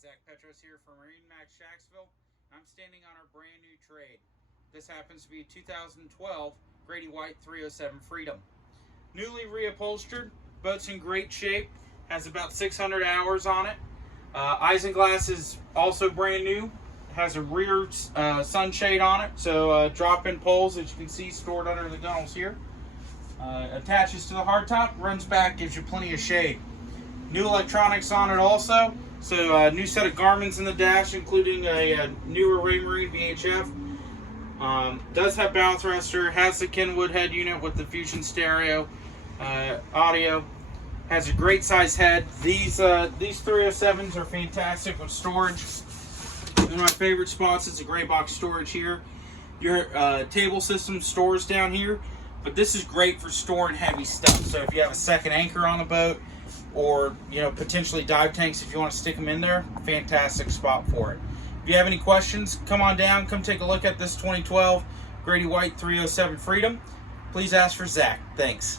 Zach Petros here from MarineMax Jacksonville. I'm standing on our brand new trade. This happens to be a 2012 Grady White 307 Freedom. Newly reupholstered, boat's in great shape, has about 600 hours on it. Isinglass is also brand new, has a rear sunshade on it, so drop-in poles, as you can see, stored under the gunnels here. Attaches to the hardtop, runs back, gives you plenty of shade. New electronics on it also, so new set of Garmin's in the dash, including a newer Raymarine VHF. Does have bow thruster, has the Kenwood head unit with the Fusion stereo audio. Has a great size head. These 307s are fantastic with storage. One of my favorite spots is the gray box storage here. Your table system stores down here, but this is great for storing heavy stuff. So if you have a second anchor on the boat, or potentially dive tanks if you want to stick them in there, fantastic spot for it. If you have any questions, come on down, come take a look at this 2012 Grady White 307 Freedom. Please ask for Zach. Thanks.